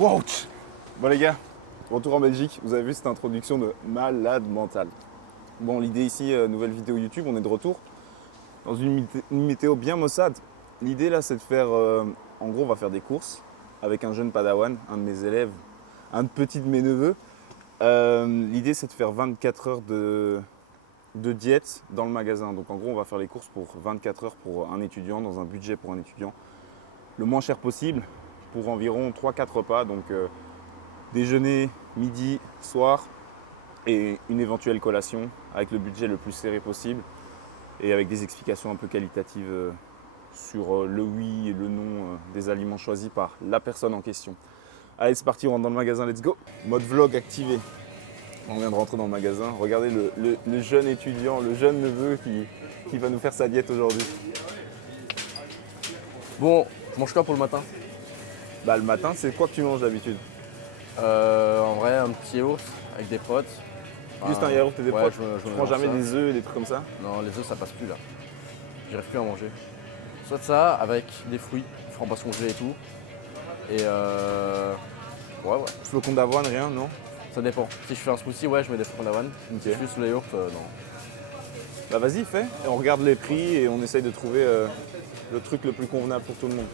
Wow. Bon les gars, retour en Belgique. Vous avez vu cette introduction de malade mental. Bon, l'idée ici, nouvelle vidéo YouTube, on est de retour dans une météo bien maussade. L'idée là, c'est de faire, en gros, on va faire des courses avec un jeune padawan, un de mes élèves, un petit de mes neveux. L'idée, c'est de faire 24 heures de diète dans le magasin. Donc en gros, on va faire les courses pour 24 heures pour un étudiant, dans un budget pour un étudiant, le moins cher possible, pour environ 3-4 repas. Donc déjeuner, midi, soir et une éventuelle collation avec le budget le plus serré possible et avec des explications un peu qualitatives sur le oui et le non des aliments choisis par la personne en question. Allez, c'est parti, on rentre dans le magasin, let's go. Mode vlog activé. On vient de rentrer dans le magasin. Regardez le jeune étudiant, le jeune neveu qui va nous faire sa diète aujourd'hui. Bon, tu manges quoi pour le matin? Bah, le matin, c'est quoi que tu manges d'habitude? En vrai, un petit yaourt avec des potes. Juste un yaourt et des ouais, potes. je Tu prends jamais ça. des œufs et des trucs comme ça? Non, les œufs ça passe plus là. J'arrive plus à manger. Soit ça avec des fruits, framboises congelées et tout. Et ouais. Flocons d'avoine, rien, non? Ça dépend. Si je fais un smoothie, ouais, je mets des flocons d'avoine. Ok. Si je fais le yaourt, non. Bah vas-y, fais. Et on regarde les prix et on essaye de trouver le truc le plus convenable pour tout le monde.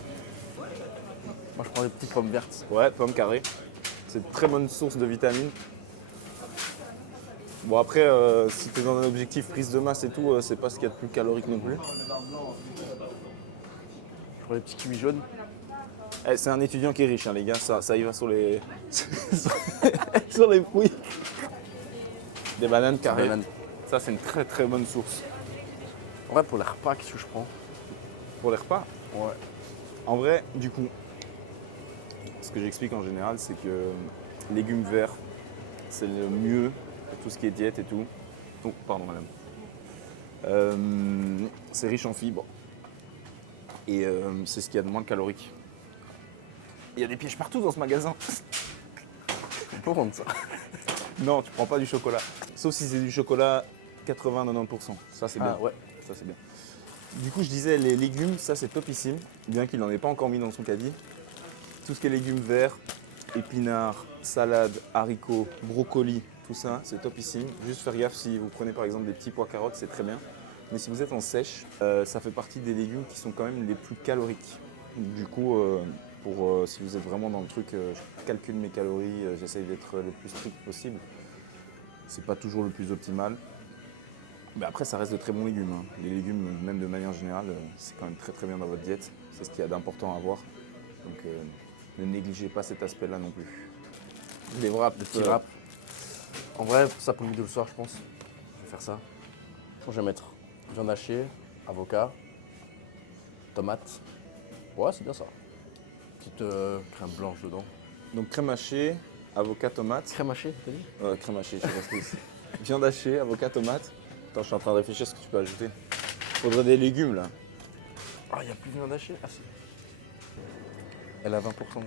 Moi, je prends des petites pommes vertes. Ouais, pommes carrées. C'est une très bonne source de vitamines. Bon après, si tu es dans un objectif prise de masse et tout, c'est pas ce qu'il y a de plus calorique non plus. Je prends des petits kiwis jaunes. Eh, c'est un étudiant qui est riche, hein, les gars, ça y va sur les sur les fruits. Des bananes carrées. Bananes. Ça, c'est une très très bonne source. En vrai, pour les repas, qu'est-ce que je prends? Pour les repas, Ouais. en vrai, du coup, ce que j'explique en général, c'est que légumes verts, c'est le mieux pour tout ce qui est diète et tout. Oh, pardon, madame. C'est riche en fibres. Et c'est ce qu'il y a de moins calorique. Il y a des pièges partout dans ce magasin. On peut prendre ça. Non, tu prends pas du chocolat. Sauf si c'est du chocolat 80-90%. Ça, c'est bien. Ah, ouais. Ça, c'est bien. Du coup, je disais, les légumes, ça, c'est topissime. Bien qu'il n'en ait pas encore mis dans son caddie. Tout ce qui est légumes verts, épinards, salades, haricots, brocolis, tout ça, c'est topissime. Juste faire gaffe si vous prenez par exemple des petits pois carottes, c'est très bien. Mais si vous êtes en sèche, ça fait partie des légumes qui sont quand même les plus caloriques. Du coup, si vous êtes vraiment dans le truc, je calcule mes calories, j'essaye d'être le plus strict possible. C'est pas toujours le plus optimal. Mais après, ça reste de très bons légumes, hein. Les légumes, même de manière générale, c'est quand même très très bien dans votre diète. C'est ce qu'il y a d'important à avoir. Donc ne négligez pas cet aspect-là non plus. Des wraps, Des petits wraps. En vrai, ça pour le midi ou le soir, je pense. Je vais faire ça. Je vais mettre viande hachée, avocat, tomate. Ouais, c'est bien ça. Petite crème blanche dedans. Donc crème hachée, avocat, tomate. Crème hachée, t'as dit? Crème hachée, je sais pas ce que c'est. Viande hachée, avocat, tomate. Attends, je suis en train de réfléchir à ce que tu peux ajouter. Faudrait des légumes là. Ah, il n'y a plus de viande hachée? Ah si. Elle a 20% en plus. De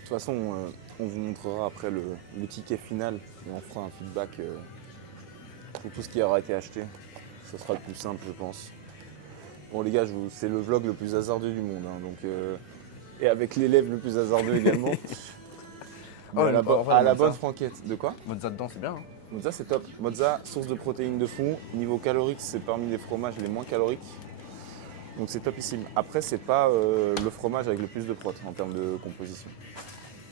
toute façon, on vous montrera après le ticket final et on fera un feedback pour tout ce qui aura été acheté. Ce sera le plus simple, je pense. Bon les gars, c'est le vlog le plus hasardeux du monde, hein, donc, et avec l'élève le plus hasardeux également. Mais Oh, à la, en vrai, à la mozza. bonne franquette. De quoi? Mozza dedans, c'est bien. Hein. Mozza, c'est top. Mozza, source de protéines de fou. Niveau calorique, c'est parmi les fromages les moins caloriques. Donc c'est topissime. Après, c'est pas le fromage avec le plus de prot en termes de composition.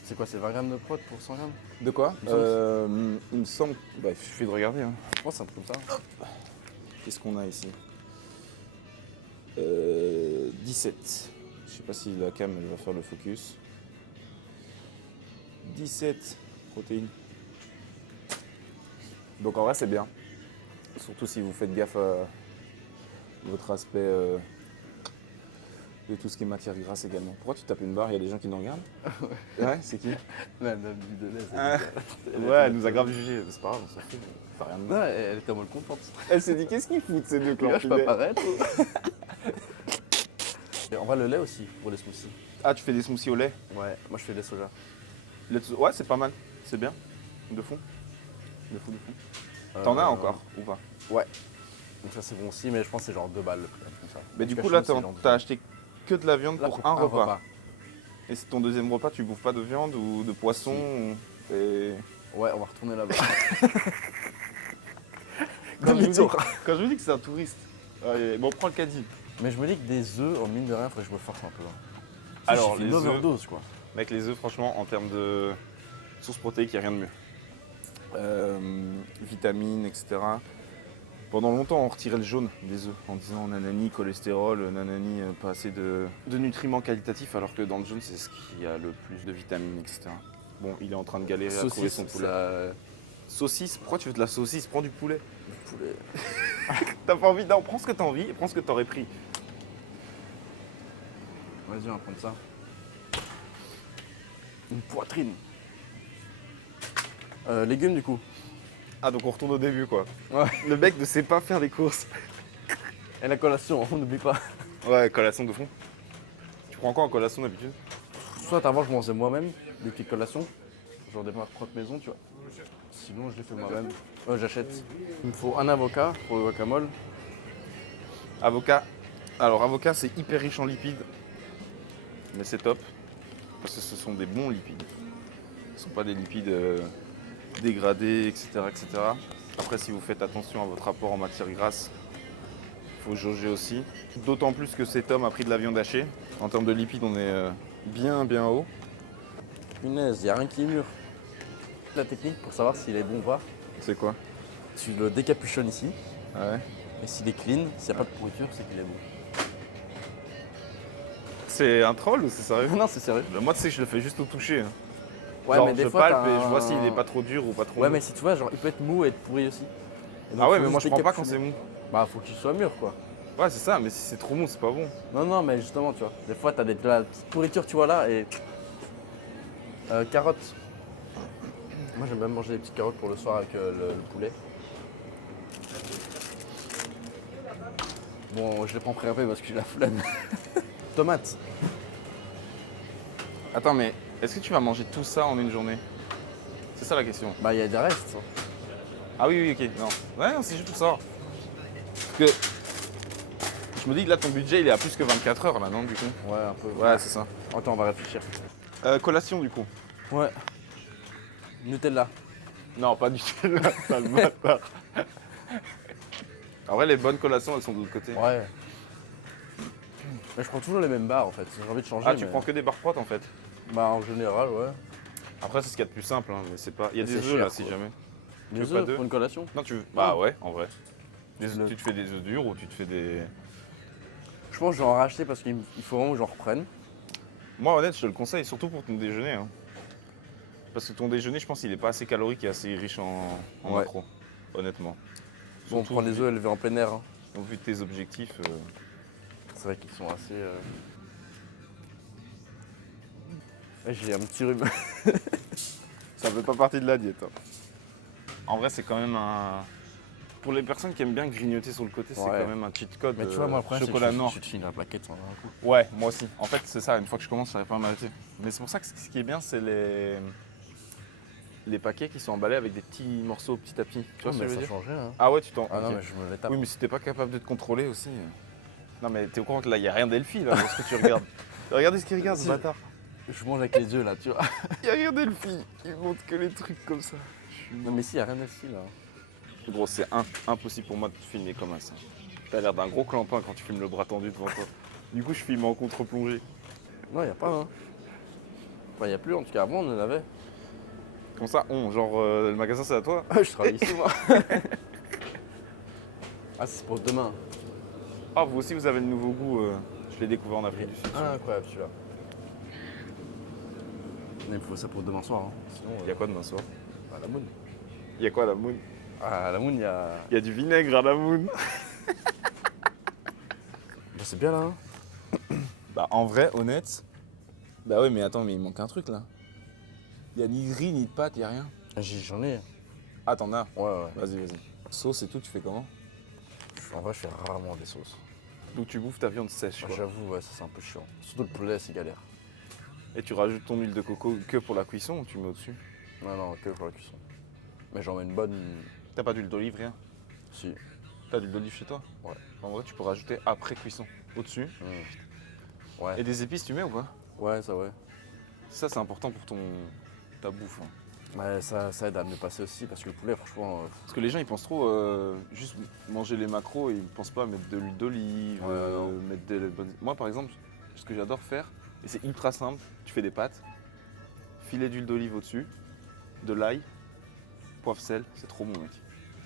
C'est quoi, c'est 20 grammes de prot pour 100 grammes? De quoi? Il me semble. Bah, il suffit de regarder, hein. Je pense que c'est un truc comme ça. Qu'est-ce qu'on a ici? 17. Je sais pas si la cam elle va faire le focus. 17 protéines. Donc en vrai c'est bien. Surtout si vous faites gaffe à votre aspect de tout ce qui est matière grasse également. Pourquoi tu tapes une barre? Il y a des gens qui nous regardent? Ouais, c'est qui? La dame du Deleuze. Ah, ouais, elle nous a grave jugé. C'est pas grave, on s'en fout. Ça fait rien de mal. Non, elle était en mode contente. Elle s'est dit qu'est-ce qu'ils foutent ces deux clans? Je peux apparaître. Et on va le lait aussi pour les smoothies. Ah, tu fais des smoothies au lait? Ouais, moi je fais des soja. Ouais, c'est pas mal. C'est bien. De fond. De fou, de fou. T'en as encore ou pas? Ouais. Donc ça c'est bon aussi, mais je pense que c'est genre 2 balles le prix, comme ça. Mais du Parce coup que là, je pense que c'est genre t'as acheté que de la viande Là, pour un repas. repas. Et c'est ton deuxième repas, tu bouffes pas de viande ou de poisson et... Ouais, on va retourner là-bas. Quand je, vous dis, Demi-tour. quand je vous dis que c'est un touriste, allez, bon, prends le caddie. Mais je me dis que des œufs, en mine de rien, faudrait que je me force un peu. Hein. Alors, j'ai fait les une œufs, overdose, quoi. mec, les œufs, franchement, en termes de source protéique, il n'y a rien de mieux. Vitamines, etc. Pendant longtemps, on retirait le jaune des œufs en disant nanani, cholestérol, nanani, pas assez de nutriments qualitatifs, alors que dans le jaune, c'est ce qui a le plus de vitamines, etc. Bon, il est en train de galérer à trouver son poulet. ça... Saucisse, pourquoi tu veux de la saucisse? Prends du poulet. Du poulet. T'as pas envie? Non, prends ce que t'as envie et prends ce que t'aurais pris. Vas-y, on va prendre ça. Une poitrine. Légumes, du coup. Ah, donc on retourne au début, quoi. Ouais. Le mec ne sait pas faire les courses. Et la collation, on n'oublie pas. Ouais, collation de fond. Tu prends quoi en collation d'habitude? Soit avant, je mangeais moi-même des petites collations. Genre des propres maison, tu vois. Sinon, je les fais moi-même. J'achète. Il me faut un avocat pour le guacamole. Avocat. Alors, avocat, c'est hyper riche en lipides. Mais c'est top. Parce que ce sont des bons lipides. Ce ne sont pas des lipides dégradés, etc., etc. Après, si vous faites attention à votre apport en matière grasse, il faut jauger aussi. D'autant plus que cet homme a pris de la viande hachée. En termes de lipides, on est bien haut. Punaise, il n'y a rien qui est mûr. La technique pour savoir s'il est bon ou pas, C'est quoi? tu le décapuchonnes ici. Ouais. Et s'il est clean, s'il n'y a pas de pourriture, c'est qu'il est bon. C'est un troll ou c'est sérieux? Non, c'est sérieux. Moi, tu sais, je le fais juste au toucher. Ouais, Genre, mais des je fois, palpe t'as et je vois un- s'il est pas trop dur ou pas trop Ouais, mou. mais si tu vois, genre, il peut être mou et être pourri aussi. Et donc, Ah ouais, faut mais moi, juste je prends pas quand c'est décapuchonner. mou. Bah, faut qu'il soit mûr, quoi. Ouais, c'est ça, mais si c'est trop mou, c'est pas bon. Non, non, mais justement, tu vois. Des fois, t'as de la petite pourriture, tu vois, là, et... carottes. Moi, j'aime bien manger des petites carottes pour le soir avec le poulet. Bon, je les prends pré-râpées parce que j'ai la flemme. Tomates. Attends, mais est-ce que tu vas manger tout ça en une journée? C'est ça la question. Bah, il y a des restes. Ah oui, oui, ok. Non. Ouais, non, c'est juste pour ça. Parce que je me dis que là, ton budget, il est à plus que 24 heures, là, non, du coup? Ouais, un peu. Ouais, c'est ça. Attends, on va réfléchir. Collation, du coup? Ouais. Nutella. Non, pas du tout, là, sale bâtard. En vrai, les bonnes collations, elles sont de l'autre côté. Ouais. Mais je prends toujours les mêmes barres, en fait. J'ai envie de changer. Ah, tu mais- prends que des barres froides, en fait? Bah, en général, ouais. Après, c'est ce qu'il y a de plus simple, hein, mais c'est pas... Il y a Mais des c'est œufs, là, cher, si quoi. jamais. Les veux pas œufs d'œufs pour une collation. Non, tu veux... Bah Ah. ouais, en vrai. Le- Tu te fais des œufs durs ou tu te fais des... Je pense que je vais en racheter parce qu'il faut vraiment que j'en reprenne. Moi, honnête, je te le conseille, surtout pour ton déjeuner. Hein. Parce que ton déjeuner, je pense qu'il n'est pas assez calorique et assez riche en Ouais. macros, honnêtement. Bon, on Surtout prend des œufs élevés en plein air. Hein. Au vu de tes objectifs. C'est vrai qu'ils sont assez... Ouais, j'ai un petit rhume. Ça fait pas partie de la diète. Hein. En vrai, c'est quand même un... Pour les personnes qui aiment bien grignoter sur le côté, c'est Ouais. quand même un cheat code. Mais tu vois, moi, après, chocolat noir. je te finis la plaquette sans un coup. Ouais, moi aussi. En fait, c'est ça. Une fois que je commence, j'arrive pas à m'arrêter. Mais c'est pour ça que ce qui est bien, c'est les paquets qui sont emballés avec des petits morceaux petit à petit. Tu vois ce que je veux ça dire? changeait, hein. Ah ouais, tu t'en... Ah non, ok. mais je me les tape. Oui, mais si t'es pas capable de te contrôler aussi. Non, mais t'es au courant que là, il n'y a rien d'Elfie là dans ce que tu regardes. Regardez ce qu'il regarde, ce Si. bâtard. Je mange avec les yeux, là, tu vois. Il n'y a rien d'Elfie. Il montre que les trucs comme ça. Non, mais si, y a rien de là. Gros, c'est impossible pour moi de te filmer comme ça. T'as l'air d'un gros clampin quand tu filmes le bras tendu devant toi. Du coup, je filme en contre-plongée. Non, y a pas, hein. Enfin, y a plus, en tout cas, avant, on en avait. Comme ça, genre, le magasin, c'est à toi. Je travaille ici, moi. Ah, c'est pour demain. Ah, vous aussi, vous avez le nouveau goût. Je l'ai découvert en Afrique du Sud. Ah, incroyable, celui-là. Mais il faut ça pour demain soir, hein. Sinon, Il y a quoi demain soir? à la moon. Il y a quoi à la moon? Ah, à la moon, il y a... Il y a du vinaigre à la moon. Bah, c'est bien, là, hein. Bah, en vrai, honnête. Bah, ouais, mais attends, mais il manque un truc là. Il y a ni de riz, ni de pâte, il y a rien. J'en ai. Ah, t'en as? Ouais, ouais. Vas-y, vas-y. Sauce et tout, tu fais comment? En vrai, je fais rarement des sauces. Donc tu bouffes ta viande sèche, quoi. J'avoue, ouais, ça c'est un peu chiant. Surtout le poulet, c'est galère. Et tu rajoutes ton huile de coco que pour la cuisson ou tu mets au-dessus? Non, non, que pour la cuisson. Mais j'en mets une bonne. T'as pas d'huile d'olive, rien? Si. T'as de l'huile d'olive chez toi? Ouais. En vrai, tu peux rajouter après cuisson. Au-dessus. Ouais. Et des épices, tu mets ou pas? Ouais, ça, ouais. Ça, c'est important pour ta bouffe. Hein. Ouais, ça aide à mieux passer aussi parce que le poulet, franchement. Parce que les gens, ils pensent trop juste manger les macros et ils pensent pas à mettre de l'huile d'olive, non. mettre des bonnes... Moi, par exemple, ce que j'adore faire, et c'est ultra simple, tu fais des pâtes, filet d'huile d'olive au-dessus, de l'ail, poivre sel, c'est trop bon, mec.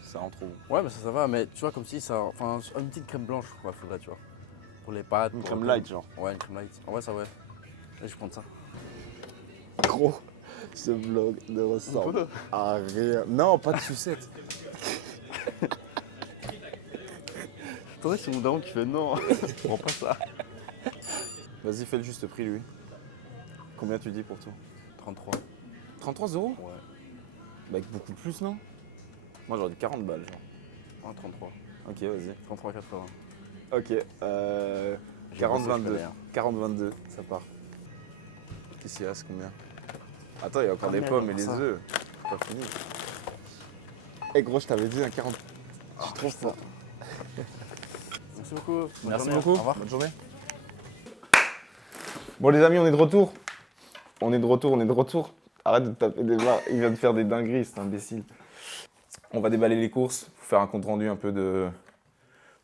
Ça rend trop bon. Ouais, mais ça va, mais tu vois, comme si ça. Enfin, une petite crème blanche, ouais, faudrait, tu vois. Pour les pâtes. Une pour crème le- light, genre. Ouais, une crème light. En vrai, ça, ouais. Là, je vais prendre ça. Gros, ce vlog ne ressemble à rien. Non, pas de sucette. Attendez, c'est mon daron qui fait non, je prends pas ça. Vas-y, fais le juste prix, lui. Combien tu dis pour toi? 33. 33 euros? Ouais. Bah, avec beaucoup plus, non? Moi, j'aurais dit 40 balles, genre. 33. Ok, vas-y. 33,80. Ok, 40-22. 40-22, ça part. Ici, il reste combien? Attends, il y a encore Ah, des merde, pommes et encore des ça. œufs. C'est pas fini. Eh gros, je t'avais dit un 40. Je suis trop fort. Merci beaucoup. Bonne Merci journée. beaucoup. Au revoir. Bonne journée. Bon, les amis, on est de retour. On est de retour. Arrête de taper des barres. Il vient de faire des dingueries, c'est imbécile. On va déballer les courses, faire un compte rendu un peu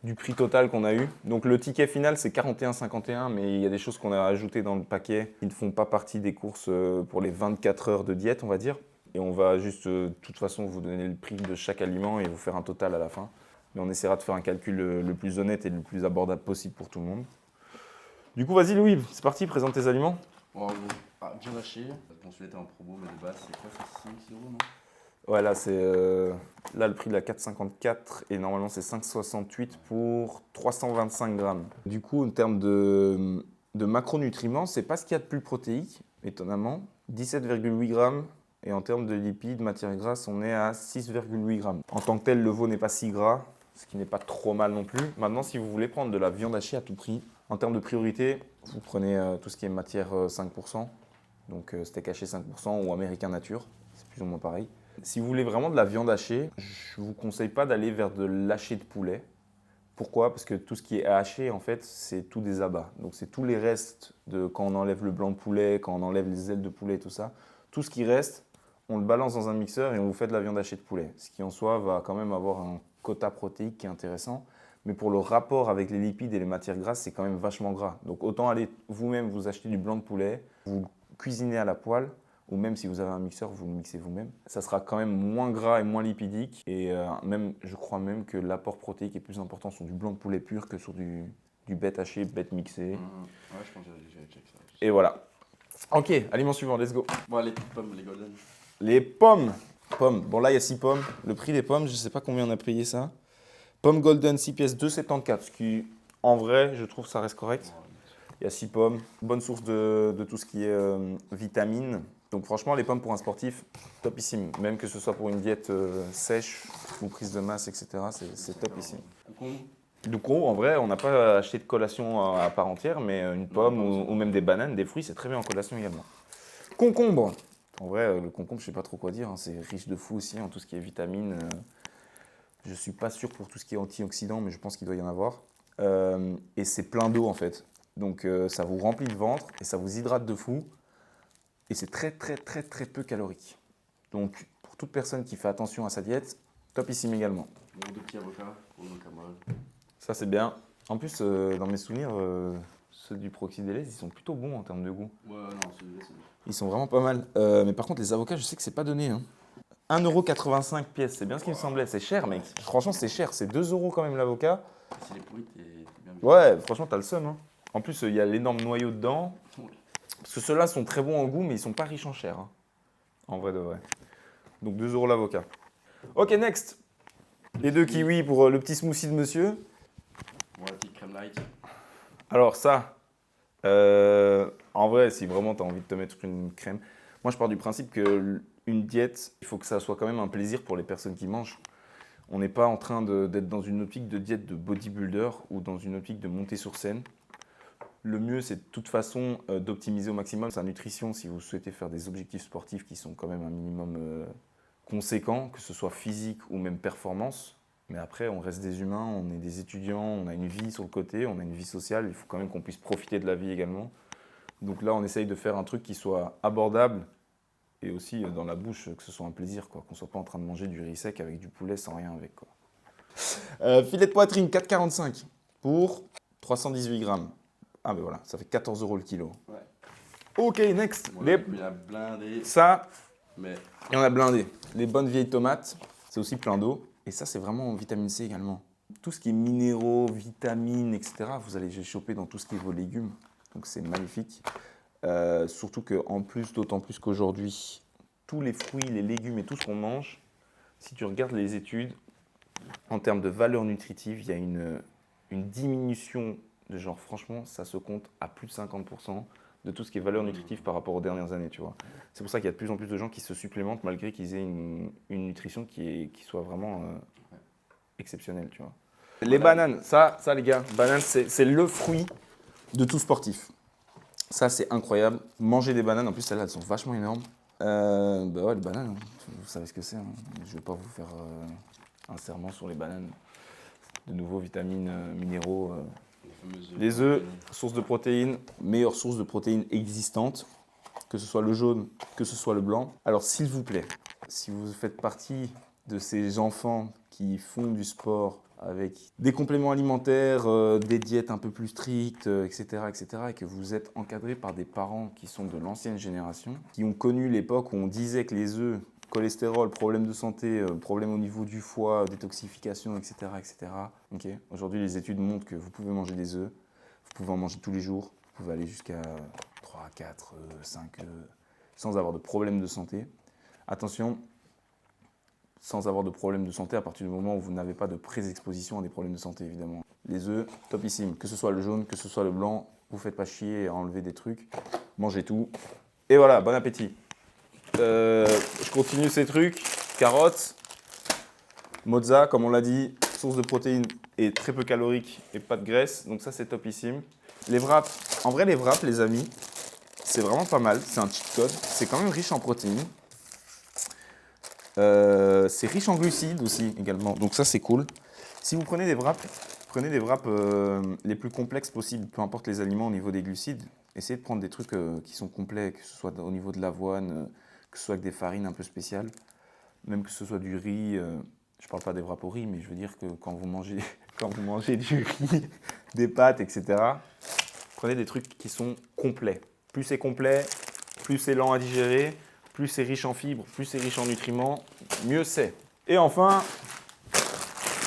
du prix total qu'on a eu. Donc le ticket final c'est 41,51, mais il y a des choses qu'on a ajoutées dans le paquet qui ne font pas partie des courses pour les 24 heures de diète, on va dire. Et on va juste, de toute façon, vous donner le prix de chaque aliment et vous faire un total à la fin. Mais on essaiera de faire un calcul le plus honnête et le plus abordable possible pour tout le monde. Du coup, vas-y Louis, c'est parti, présente tes aliments. Bon, bien lâché. Bon, celui-là était en promo, mais de base, c'est quoi? C'est 5 euros, non? Ouais, là, c'est là le prix de la 4,54 et normalement c'est 5,68 pour 325 grammes. Du coup, en termes de macronutriments, c'est pas ce qu'il y a de plus protéique, étonnamment. 17,8 grammes et en termes de lipides, matières grasses, on est à 6,8 grammes. En tant que tel, le veau n'est pas si gras, ce qui n'est pas trop mal non plus. Maintenant, si vous voulez prendre de la viande hachée à tout prix, en termes de priorité, vous prenez tout ce qui est matière 5%, donc steak haché 5% ou américain nature, c'est plus ou moins pareil. Si vous voulez vraiment de la viande hachée, je ne vous conseille pas d'aller vers de l'haché de poulet. Pourquoi? Parce que tout ce qui est haché, en fait, c'est tout des abats. Donc c'est tous les restes de quand on enlève le blanc de poulet, quand on enlève les ailes de poulet et tout ça. Tout ce qui reste, on le balance dans un mixeur et on vous fait de la viande hachée de poulet. Ce qui en soi va quand même avoir un quota protéique qui est intéressant. Mais pour le rapport avec les lipides et les matières grasses, c'est quand même vachement gras. Donc autant aller vous-même vous acheter du blanc de poulet, vous le cuisinez à la poêle, ou même si vous avez un mixeur, vous le mixez vous-même. Ça sera quand même moins gras et moins lipidique. Et même, je crois même que l'apport protéique est plus important sur du blanc de poulet pur que sur du bête haché, bête mixé. Ouais, je pense que j'avais check ça. Et voilà. Ok, aliment suivant, let's go. Bon, les petites pommes, les golden. Les pommes. Pommes. Bon, là, il y a 6 pommes. Le prix des pommes, je ne sais pas combien on a payé ça. Pommes golden, 6 pièces, 2,74. Ce qui, en vrai, je trouve ça reste correct. Il y a 6 pommes. Bonne source de tout ce qui est vitamines. Donc franchement, les pommes pour un sportif, topissime. Même que ce soit pour une diète sèche ou prise de masse, etc., c'est topissime. Donc en vrai, on n'a pas acheté de collation à part entière, mais une pomme ou même des bananes, des fruits, c'est très bien en collation également. Concombre. En vrai, le concombre, je sais pas trop quoi dire. Hein, c'est riche de fou aussi en tout ce qui est vitamines. Je suis pas sûr pour tout ce qui est antioxydants, mais je pense qu'il doit y en avoir. Et c'est plein d'eau en fait. Donc ça vous remplit le ventre et ça vous hydrate de fou. Et c'est très peu calorique. Donc pour toute personne qui fait attention à sa diète, topissime également. Bon, 2 petits avocats pour nos camarades. Ça c'est bien. En plus, dans mes souvenirs, ceux du Proxydélès, ils sont plutôt bons en termes de goût. Ouais, non, c'est bien. Ils sont vraiment pas mal. Mais par contre, les avocats, je sais que c'est pas donné. Hein. 1,85 € pièce, c'est bien ce qui me semblait. C'est cher, mec. Franchement, c'est cher. C'est 2 € quand même l'avocat. Si les pourris, t'es bien. Ouais, franchement, t'as le seum. Hein. En plus, il y a l'énorme noyau dedans. Parce que ceux-là sont très bons en goût, mais ils sont pas riches en chair. Hein. En vrai de vrai. Donc 2 € l'avocat. Ok, next. Les 2 kiwis pour le petit smoothie de monsieur. Bon, la petite crème light. Alors ça, en vrai, si vraiment tu as envie de te mettre une crème, moi je pars du principe que une diète, il faut que ça soit quand même un plaisir pour les personnes qui mangent. On n'est pas en train d'être dans une optique de diète de bodybuilder ou dans une optique de monter sur scène. Le mieux, c'est de toute façon d'optimiser au maximum sa nutrition si vous souhaitez faire des objectifs sportifs qui sont quand même un minimum conséquent, que ce soit physique ou même performance. Mais après, on reste des humains, on est des étudiants, on a une vie sur le côté, on a une vie sociale, il faut quand même qu'on puisse profiter de la vie également. Donc là, on essaye de faire un truc qui soit abordable et aussi dans la bouche, que ce soit un plaisir, quoi. Qu'on ne soit pas en train de manger du riz sec avec du poulet sans rien avec, quoi. Filet de poitrine, 4,45 pour 318 grammes. Ah ben voilà, ça fait 14 € le kilo. Ouais. Ok, next. Bon, il a blindé. Ça, Mais il y en a blindé. Les bonnes vieilles tomates, c'est aussi plein d'eau. Et ça, c'est vraiment vitamine C également. Tout ce qui est minéraux, vitamines, etc., vous allez les choper dans tout ce qui est vos légumes. Donc c'est magnifique. Surtout qu'en plus, d'autant plus qu'aujourd'hui, tous les fruits, les légumes et tout ce qu'on mange, si tu regardes les études, en termes de valeur nutritive, il y a une diminution de genre, franchement, ça se compte à plus de 50% de tout ce qui est valeur nutritive par rapport aux dernières années, tu vois. C'est pour ça qu'il y a de plus en plus de gens qui se supplémentent malgré qu'ils aient une nutrition qui soit vraiment exceptionnelle, tu vois. Les bananes, ça les gars, bananes, c'est le fruit de tout sportif. Ça, c'est incroyable. Manger des bananes, en plus, celles-là, elles sont vachement énormes. Bah ouais, les bananes, vous savez ce que c'est. Hein. Je ne vais pas vous faire un serment sur les bananes. De nouveau, vitamines, minéraux. Les œufs, source de protéines, meilleure source de protéines existante, que ce soit le jaune, que ce soit le blanc. Alors, s'il vous plaît, si vous faites partie de ces enfants qui font du sport avec des compléments alimentaires, des diètes un peu plus strictes, etc., et que vous êtes encadré par des parents qui sont de l'ancienne génération, qui ont connu l'époque où on disait que les œufs, cholestérol, problème de santé, problème au niveau du foie, détoxification, etc., etc. Okay. Aujourd'hui, les études montrent que vous pouvez manger des œufs, vous pouvez en manger tous les jours, vous pouvez aller jusqu'à 3, 4, 5 œufs sans avoir de problème de santé. Attention, sans avoir de problème de santé à partir du moment où vous n'avez pas de pré-exposition à des problèmes de santé, évidemment. Les œufs, topissime. Que ce soit le jaune, que ce soit le blanc, vous faites pas chier à enlever des trucs, mangez tout. Et voilà, bon appétit. Je continue ces trucs. Carottes, mozza, comme on l'a dit, source de protéines et très peu calorique et pas de graisse. Donc ça, c'est topissime. Les wraps, en vrai, les wraps, les amis, c'est vraiment pas mal. C'est un cheat code. C'est quand même riche en protéines. C'est riche en glucides aussi également, donc ça c'est cool. Si vous prenez des wraps, les plus complexes possibles, peu importe les aliments au niveau des glucides. Essayez de prendre des trucs qui sont complets, que ce soit au niveau de l'avoine, que ce soit avec des farines un peu spéciales, même que ce soit du riz. Je parle pas des wraps au riz, mais je veux dire que quand vous mangez du riz, des pâtes, etc., prenez des trucs qui sont complets. Plus c'est complet, plus c'est lent à digérer, plus c'est riche en fibres, plus c'est riche en nutriments, mieux c'est. Et enfin,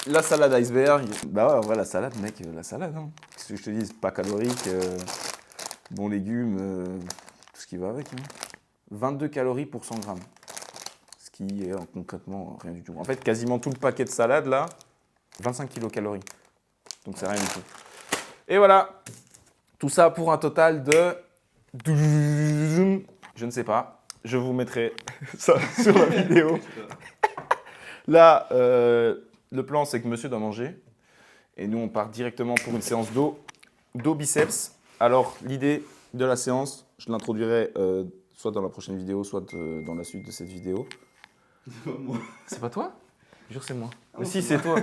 la salade iceberg. Bah ouais, en vrai, la salade, mec, la salade. Hein. Qu'est-ce que je te dis, pas calorique, bons légumes, tout ce qui va avec. Hein. 22 calories pour 100 grammes. Ce qui est concrètement rien du tout. En fait, quasiment tout le paquet de salade, là, 25 kilocalories. Donc c'est rien du tout. Et voilà. Tout ça pour un total de... Je ne sais pas. Je vous mettrai ça sur la vidéo. Là, le plan, c'est que monsieur doit manger. Et nous, on part directement pour une séance d'eau biceps. Alors, l'idée de la séance, je l'introduirai soit dans la prochaine vidéo, soit dans la suite de cette vidéo. c'est pas moi. C'est pas toi? Je jure, c'est moi. Ah Mais non, si, c'est c'est toi.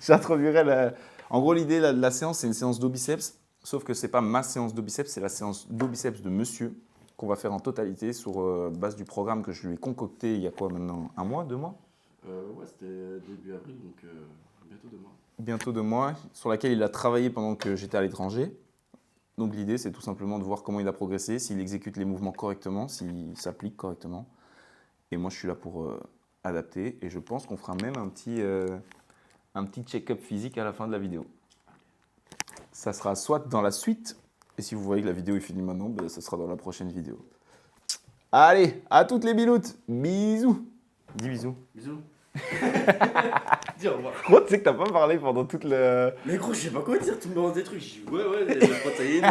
J'introduirai la... En gros, l'idée de la séance, c'est une séance d'eau biceps. Sauf que ce n'est pas ma séance d'eau biceps, c'est la séance d'eau biceps de monsieur qu'on va faire en totalité sur base du programme que je lui ai concocté il y a quoi maintenant? 1 mois, 2 mois? Ouais, c'était début avril, donc bientôt 2 mois. Bientôt 2 mois, sur laquelle il a travaillé pendant que j'étais à l'étranger. Donc l'idée, c'est tout simplement de voir comment il a progressé, s'il exécute les mouvements correctement, s'il s'applique correctement. Et moi, je suis là pour adapter. Et je pense qu'on fera même un petit check-up physique à la fin de la vidéo. Ça sera soit dans la suite, et si vous voyez que la vidéo est finie maintenant, ben, ça sera dans la prochaine vidéo. Allez, à toutes les biloutes. Bisous. Dis bisous. Bisous. Dis au revoir. Gros, tu sais que t'as pas parlé pendant toute le... Mais gros, je sais pas quoi dire, tout le monde des trucs. Je dis ouais, des protéines.